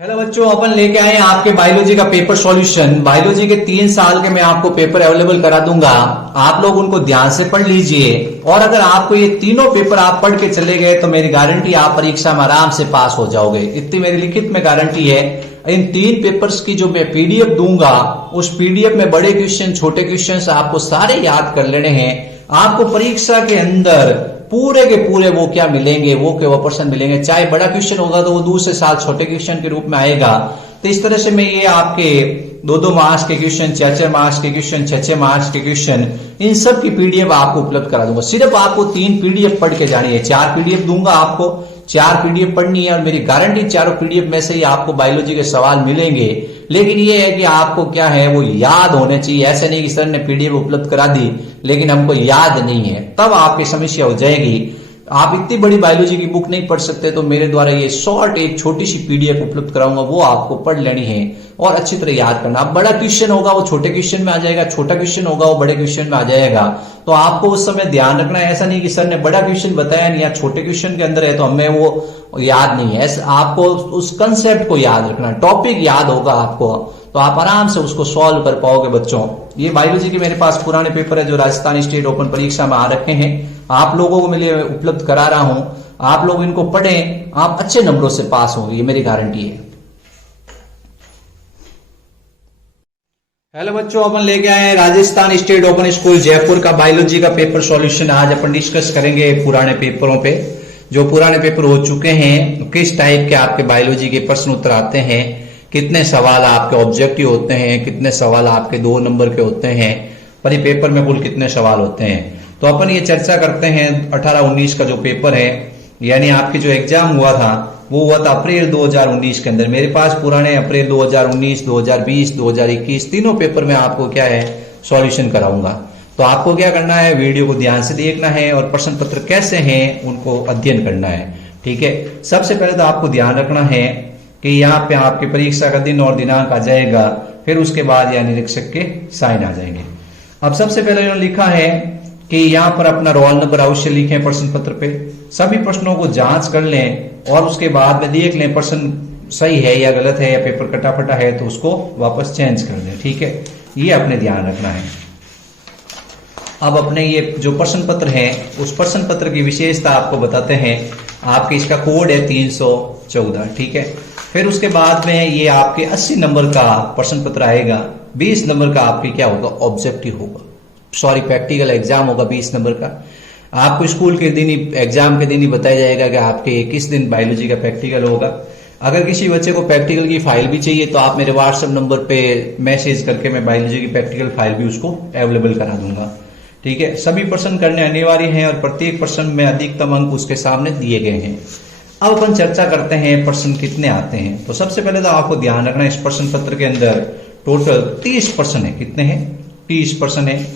Hello बच्चों, अपन लेके आए हैं आपके बायोलॉजी का पेपर सॉल्यूशन। बायोलॉजी के 3 साल के मैं आपको पेपर अवेलेबल करा दूंगा। आप लोग उनको ध्यान से पढ़ लीजिए और अगर आपको ये तीनों पेपर आप पढ़ के चले गए तो मेरी गारंटी आप परीक्षा में आराम से पास हो जाओगे, इतनी मेरी लिखित में गारंटी है। इन 3 पेपर्स की जो मैं पीडीएफ दूंगा उस पीडीएफ में बड़े क्वेश्चन छोटे क्वेश्चन आपको सारे याद कर लेने हैं। आपको परीक्षा के अंदर पूरे के पूरे वो क्या मिलेंगे, वो के वो पर्सन मिलेंगे। चाहे बड़ा क्वेश्चन होगा तो वो दूसरे साल छोटे क्वेश्चन के रूप में आएगा। तो इस तरह से मैं ये आपके 2-2 मार्क्स के क्वेश्चन, 4-4 मार्क्स के क्वेश्चन, 6-6 मार्क्स के क्वेश्चन, इन सब की पीडीएफ आपको उपलब्ध करा दूंगा। सिर्फ आपको 3 पीडीएफ पढ़ के जानी है। 4 पीडीएफ दूंगा आपको, 4 पीडीएफ पढ़नी है और मेरी गारंटी चारों पीडीएफ में से ही आपको बायोलॉजी के सवाल मिलेंगे। लेकिन ये है कि आपको क्या है वो याद होने चाहिए। ऐसे नहीं कि सर ने पीडीएफ उपलब्ध करा दी लेकिन हमको याद नहीं है, तब आपकी समस्या हो जाएगी। आप इतनी बड़ी बायोलॉजी की बुक नहीं पढ़ सकते तो मेरे द्वारा ये शॉर्ट एक छोटी सी पीडीएफ उपलब्ध कराऊंगा, वो आपको पढ़ लेनी है और अच्छी तरह याद करना। अब बड़ा क्वेश्चन होगा वो छोटे क्वेश्चन में आ जाएगा, छोटा क्वेश्चन होगा वो बड़े क्वेश्चन में आ जाएगा। तो आपको उस समय ध्यान रखना है। ऐसा नहीं कि सर ने बड़ा क्वेश्चन बताया नहीं या छोटे क्वेश्चन के अंदर है तो हमें वो याद नहीं है। आपको उस कंसेप्ट को याद रखना है, टॉपिक याद होगा आपको तो आप आराम से उसको सॉल्व कर पाओगे। बच्चों, ये बायोलॉजी के मेरे पास पुराने पेपर है जो राजस्थान स्टेट ओपन परीक्षा में आ रखे हैं, आप लोगों को मैं उपलब्ध करा रहा हूं। आप लोग इनको पढ़ें, आप अच्छे नंबरों से पास होंगे, ये मेरी गारंटी है। हेलो बच्चों, अपन लेके आए हैं Rajasthan state open school Jaipur का बायोलॉजी का पेपर सॉल्यूशन। आज अपन डिस्कस करेंगे पुराने पेपरों पे, जो पुराने पेपर हो चुके हैं, किस टाइप के आपके बायोलॉजी के प्रश्न उत्तर आते हैं, कितने सवाल आपके ऑब्जेक्टिव होते हैं, कितने सवाल आपके 2 नंबर के होते हैं, पर ये पेपर में कुल कितने सवाल होते हैं। तो अपन ये चर्चा करते हैं 18-19 का जो पेपर है, यानी आपके जो एग्जाम हुआ था वो हुआ था अप्रैल 2019 के अंदर। मेरे पास पुराने अप्रैल 2019, 2020, 2021 तीनों पेपर में आपको क्या है सॉल्यूशन कराऊंगा। तो आपको क्या करना है, वीडियो को ध्यान से देखना है और प्रश्न पत्र कैसे हैं उनको अध्ययन करना है। ठीक है, सबसे पहले तो आपको ध्यान रखना है कि यहाँ पे आपकी परीक्षा का दिन और दिनांक आ जाएगा, फिर उसके बाद यहाँ निरीक्षक के साइन आ जाएंगे। अब सबसे पहले इन्होंने लिखा है कि यहाँ पर अपना रोल नंबर अवश्य लिखें प्रश्न पत्र पे, सभी प्रश्नों को जांच कर लें और उसके बाद में देख लें प्रश्न सही है या गलत है या पेपर कटा फटा है तो उसको वापस चेंज कर दें। ठीक है, ये अपने ध्यान रखना है। अब अपने ये जो प्रश्न पत्र है उस प्रश्न पत्र की विशेषता आपको बताते हैं। आपके इसका कोड है 314। ठीक है, फिर उसके बाद में ये आपके 80 नंबर का प्रश्न पत्र आएगा, 20 नंबर का आपके क्या होगा ऑब्जेक्टिव होगा, सॉरी प्रैक्टिकल एग्जाम होगा 20 नंबर का। आपको स्कूल के दिन ही एग्जाम के दिन ही बताया जाएगा कि आपके किस दिन बायोलॉजी का प्रैक्टिकल होगा। अगर किसी बच्चे को प्रैक्टिकल की फाइल भी चाहिए तो आप मेरे व्हाट्सएप नंबर पे मैसेज करके मैं बायोलॉजी की प्रैक्टिकल फाइल भी उसको अवेलेबल करा दूंगा। ठीक है, सभी प्रश्न करने अनिवार्य हैं और प्रत्येक प्रश्न में अधिकतम अंक उसके सामने दिए गए हैं। अब अपन चर्चा करते हैं प्रश्न कितने आते हैं। तो सबसे पहले तो आपको ध्यान रखना है इस प्रश्न पत्र के अंदर टोटल 30 प्रश्न है। कितने हैं? 30 प्रश्न है।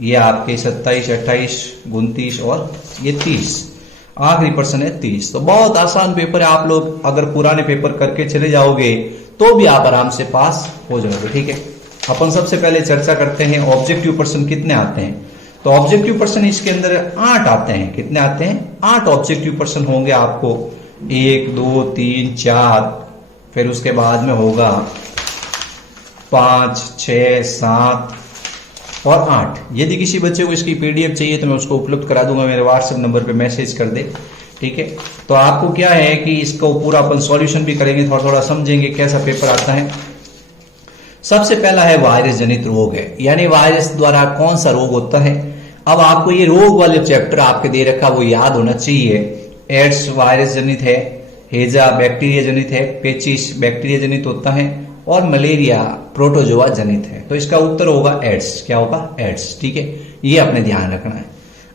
ये आपके 27, 28, 29 और ये 30, आखिरी प्रश्न है 30। तो बहुत आसान पेपर है। आप लोग अगर पुराने पेपर करके चले जाओगे तो भी आप आराम से पास हो जाओगे। ठीक है, अपन सबसे पहले चर्चा करते हैं ऑब्जेक्टिव प्रश्न कितने आते हैं। तो ऑब्जेक्टिव प्रश्न इसके अंदर 8 आते हैं। कितने आते हैं? 8 ऑब्जेक्टिव प्रश्न होंगे आपको। 1, 2, 3, 4, फिर उसके बाद में होगा 5, 6, 7 और 8। यदि किसी बच्चे को इसकी पीडीएफ चाहिए तो मैं उसको उपलब्ध करा दूंगा, मेरे व्हाट्सएप नंबर पे मैसेज कर दे। ठीक है, तो आपको क्या है कि इसको पूरा अपन सॉल्यूशन भी करेंगे, थोड़ा थोड़ा समझेंगे कैसा पेपर आता है। सबसे पहला है वायरस जनित रोग है, यानी वायरस द्वारा कौन सा रोग होता है। अब आपको ये रोग वाले चैप्टर आपके दे रखा वो याद होना चाहिए। एड्स वायरस जनित है, हेजा बैक्टीरिया जनित है, पेचिस बैक्टीरिया जनित होता है और मलेरिया प्रोटोजोआ जनित है। तो इसका उत्तर होगा एड्स। क्या होगा? एड्स। ठीक है, ये अपने ध्यान रखना है।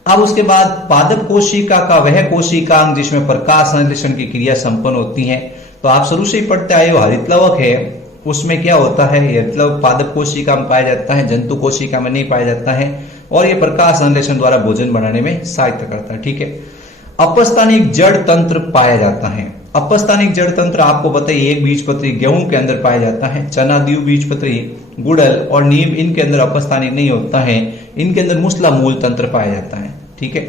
अब उसके बाद पादप कोशिका का वह कोशिकांग जिसमें प्रकाश संश्लेषण की क्रिया संपन्न होती है। तो आप शुरू से ही पढ़ते आए हो, हरितलवक है, उसमें क्या होता है, हरितलवक पादप कोशिका में पाया जाता है, जंतु कोशिका में नहीं पाया जाता है और ये प्रकाश संश्लेषण द्वारा भोजन बनाने में सहायता करता है। ठीक है, अपस्थानिक जड़ तंत्र पाया जाता है। अपस्थानिक जड़ तंत्र आपको बताइए, एक बीजपत्री गेहूं के अंदर पाया जाता है, चना, द्विबीजपत्री, गुड़हल और नीम इनके अंदर अपस्थानिक नहीं होता है, इनके अंदर मूसला मूल तंत्र पाया जाता है। ठीक है,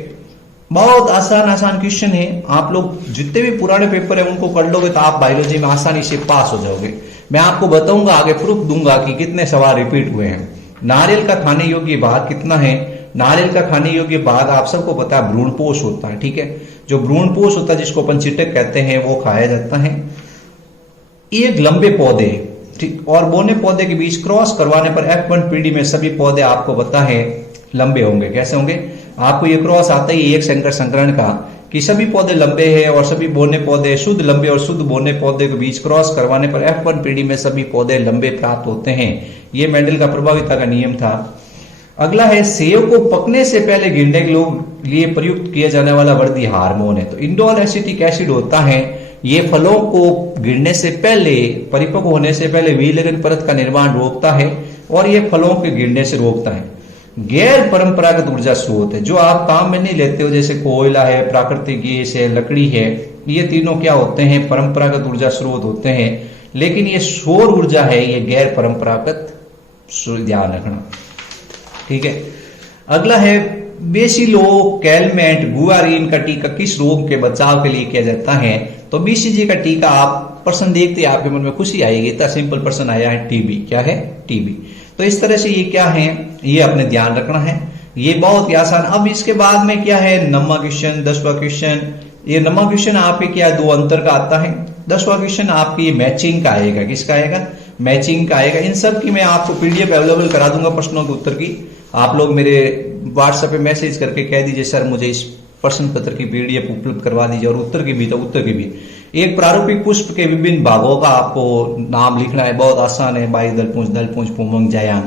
बहुत आसान आसान क्वेश्चन है। आप लोग जितने भी पुराने पेपर है उनको कर लोगे तो आप बायोलॉजी में आसानी से पास हो जाओगे। मैं आपको बताऊंगा, आगे प्रूफ दूंगा कि कितने सवाल रिपीट हुए हैं। नारियल का खाने योग्य भाग कितना है? नारियल का खाने योग्य भाग आप सबको पता है भ्रूणपोष होता है, ठीक है। जो भ्रूणपोष होता है जिसको अपन चिटक कहते हैं वो खाया जाता है। एक लंबे पौधे, ठीक, और बोने पौधे के बीच क्रॉस करवाने पर F1 पीढ़ी में सभी पौधे आपको पता है लंबे होंगे। कैसे होंगे? आपको ये क्रॉस आता ही एक संकर संकरण का कि सभी पौधे लंबे हैं और सभी बोने पौधे शुद्ध लंबे और शुद्ध बोने पौधे के बीच क्रॉस करवाने पर F1 पीढ़ी में सभी पौधे लंबे प्राप्त होते हैं। ये मेंडल का प्रभाविता का नियम था। अगला है सेब को पकने से पहले गिरने के लिए प्रयुक्त किया जाने वाला वर्दी हार्मोन है। तो इंडोल एसिटिक एसिड होता है, ये फलों को गिरने से पहले, परिपक्व होने से पहले विलयन परत का निर्माण रोकता है और ये फलों के गिरने से रोकता है। गैर परंपरागत ऊर्जा स्रोत है, जो आप काम में नहीं लेते हो, जैसे कोयला है, प्राकृतिक गैस है, लकड़ी है, ये तीनों क्या होते हैं? परंपरागत ऊर्जा स्रोत होते हैं। लेकिन ये सौर ऊर्जा है, ये गैर परंपरागत, ध्यान रखना, ठीक है। अगला है बेसिलोकैलमेंट गुआरिन का टीका किस रोग के बचाव के लिए किया जाता है? तो BCG का टीका आप प्रश्न देखते हैं आपके मन में खुशी आएगी, इतना सिंपल प्रश्न आया है टीबी। क्या है? टीबी। तो इस तरह से ये क्या है, ये अपने ध्यान रखना है, ये बहुत ही आसान। अब इसके बाद में क्या है? 9वां क्वेश्चन, 10वां क्वेश्चन। ये 9वां क्वेश्चन आपके क्या है? 2 अंतर का आता है। 10वां क्वेश्चन आपकी मैचिंग का आएगा। किसका आएगा? मैचिंग का आएगा। इन सब की मैं आपको PDF अवेलेबल करा दूंगा प्रश्नों के उत्तर की। आप लोग मेरे व्हाट्सएप पे मैसेज करके कह दीजिए सर मुझे इस प्रश्न पत्र की PDF उपलब्ध करवा दीजिए, और उत्तर की भी, तो उत्तर की भी। एक प्रारूपिक पुष्प के विभिन्न भागों का आपको नाम लिखना है, बहुत आसान है, बाई दलपुंज, दलपुंज, पुमंग, जायान।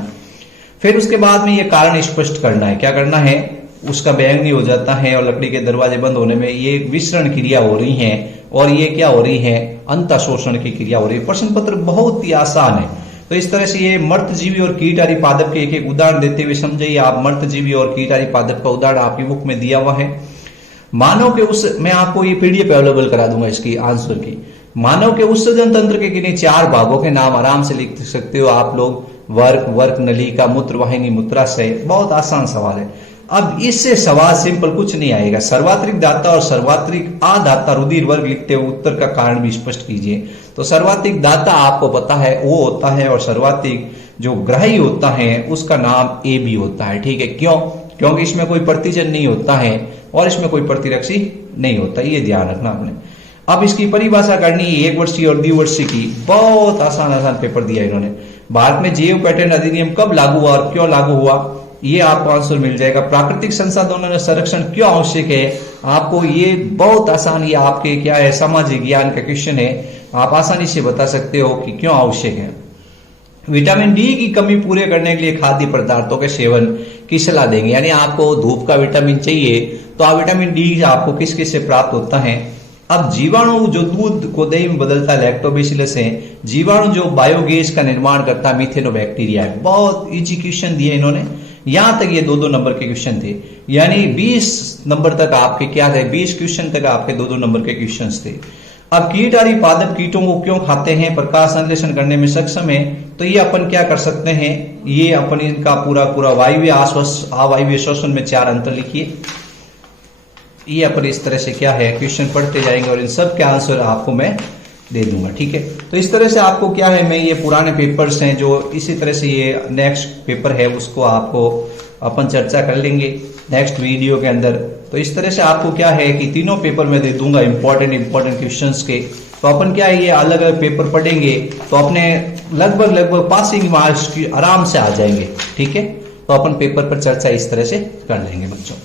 फिर उसके बाद में ये कारण स्पष्ट करना है। क्या करना है? उसका बैंगनी हो जाता है और लकड़ी के दरवाजे बंद होने में ये विसरण क्रिया हो रही है, और ये क्या हो रही है? अंतःशोषण की क्रिया हो रही है। प्रश्न पत्र बहुत ही आसान है। तो इस तरह से ये मर्तजीवी और कीटारी पादप के एक एक उदाहरण देते हुए समझिए आप। मर्तजीवी और कीटारी पादप का उदाहरण आपकी बुक में दिया हुआ है। मानव के उस, मैं आपको ये PDF अवेलेबल करा दूंगा इसकी आंसर की। मानव के उत्सर्जन तंत्र के किन्हीं 4 भागों के नाम आराम से लिख सकते हो आप लोग। वर्क, वर्क नलिका, मूत्रवाहिनी, मूत्राशय। बहुत आसान सवाल है। अब इससे सवाल सिंपल कुछ नहीं आएगा। सर्वात्रिक दाता और सर्वात्रिक अदाता रुधिर वर्ग लिखते हुए उत्तर का कारण भी स्पष्ट कीजिए। तो सर्वात्रिक दाता आपको पता है वो होता है, और सर्वात्रिक जो ग्राही होता है उसका नाम AB होता है, ठीक है। क्यों? क्योंकि इसमें कोई प्रतिजन नहीं होता है और इसमें कोई प्रतिरक्षी नहीं होता, ये ध्यान रखना आपने। अब इसकी परिभाषा करनी है 1 वर्षीय और द्विवर्षीय की। बहुत आसान आसान पेपर दिया इन्होंने। भारत में जैव पैटर्न अधिनियम कब लागू हुआ और क्यों लागू हुआ, ये आपको आंसर मिल जाएगा। प्राकृतिक संसाधनों में संरक्षण क्यों आवश्यक है, आपको ये बहुत आसान, ये आपके क्या है? सामाजिक ज्ञान का क्वेश्चन है। आप आसानी से बता सकते हो कि क्यों आवश्यक है। विटामिन D की कमी पूरे करने के लिए खाद्य पदार्थों के सेवन की सलाह देंगे। यानी आपको धूप का विटामिन चाहिए तो आप विटामिन D आपको किस किस से प्राप्त होता है? अब जीवाणु जो दूध को दही में बदलता है, लैक्टोबैसिलस है। जीवाणु जो बायोगैस का निर्माण करता है, मिथेनोबैक्टीरिया है। बहुत इजी क्वेश्चन दिए इन्होंने। यहां तक ये 2-2 नंबर के क्वेश्चन थे, यानी 20 नंबर तक आपके क्या थे? 20 क्वेश्चन तक आपके 2-2 नंबर के क्वेश्चन थे। अब कीटारी पादप कीटों को क्यों खाते हैं? प्रकाश संश्लेषण करने में सक्षम है। तो ये अपन क्या कर सकते हैं? ये अपन इनका पूरा पूरा वायवीय अवायवीय श्वसन में 4 अंतर लिखिए। ये अपन इस तरह से क्या है क्वेश्चन पढ़ते जाएंगे और इन सब के आंसर आपको मैं दे दूंगा, ठीक है। तो इस तरह से आपको क्या है, मैं ये पुराने पेपर्स हैं जो इसी तरह से ये नेक्स्ट पेपर है उसको आपको अपन चर्चा कर लेंगे नेक्स्ट वीडियो के अंदर। तो इस तरह से आपको क्या है कि तीनों पेपर में दे दूंगा इंपॉर्टेंट क्वेश्चंस के। तो अपन क्या है ये अलग अलग पेपर पढ़ेंगे तो अपने लगभग पासिंग मार्क्स की आराम से आ जाएंगे, ठीक है। तो अपन पेपर पर चर्चा इस तरह से कर लेंगे बच्चों।